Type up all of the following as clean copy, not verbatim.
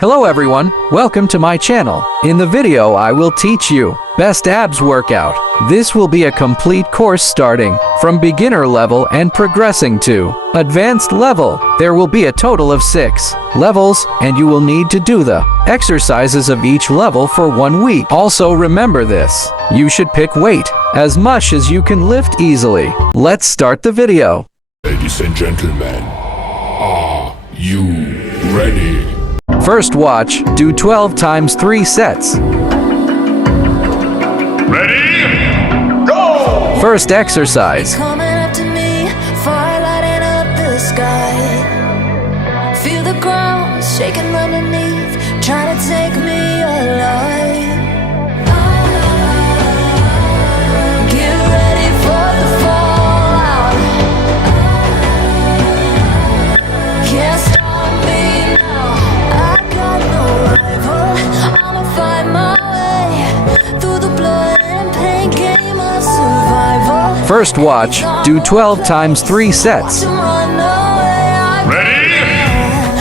Hello everyone, welcome to my channel. In the video I will teach you best abs workout. This will be a complete course starting from beginner level and progressing to advanced level. There will be a total of 6 levels and you will need to do the exercises of each level for 1 week. Also remember this, you should pick weight as much as you can lift easily. Let's start the video. Ladies and gentlemen, are you ready? First watch, do 12 times 3 sets. Ready? Go! First exercise. Coming up to me, fire lighting up the sky. Feel the ground shaking underneath, trying to take me alive. Get ready for the fallout. Can't stop me now. I got no rival. I'ma find my way through the blood and pain game of survival. First watch, do 12 times 3 sets. Ready?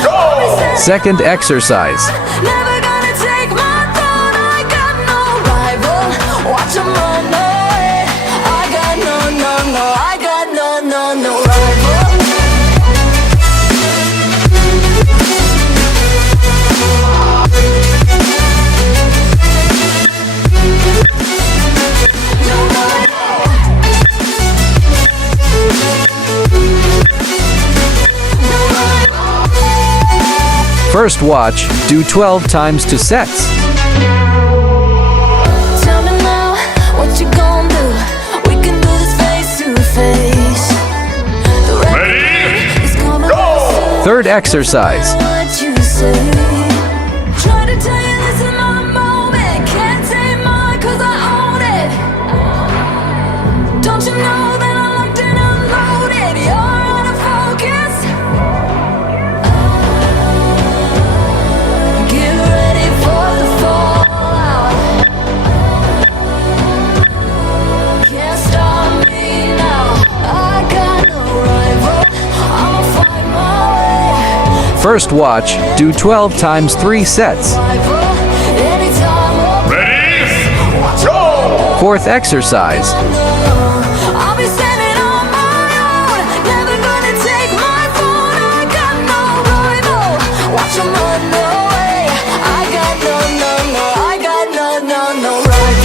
Go! Second exercise. Never gonna take my throne. I got no rival. Watch 'em run away. I got no rival. First watch, do 12 times 2 sets. Tell me now, what you gonna do? We can do this face to face. The Ready? is coming soon. Third exercise. What you say? Try to tell you this is my moment. Can't take mine 'cause I own it. Don't you know that I'm locked and unloaded? You're out of focus. Get ready for the fallout. Can't stop me now. I got no rival. I'ma find my way. First watch, do 12 times 3 sets. Anytime Ready? Go! Fourth exercise. I'll be standing on my own. Never gonna take my phone. I got no rival. Watch 'em run away. I got no rival. No rival. I got no rival.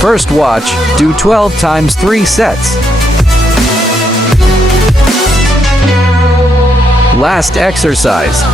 First watch, do 12 times 3 sets. Last exercise.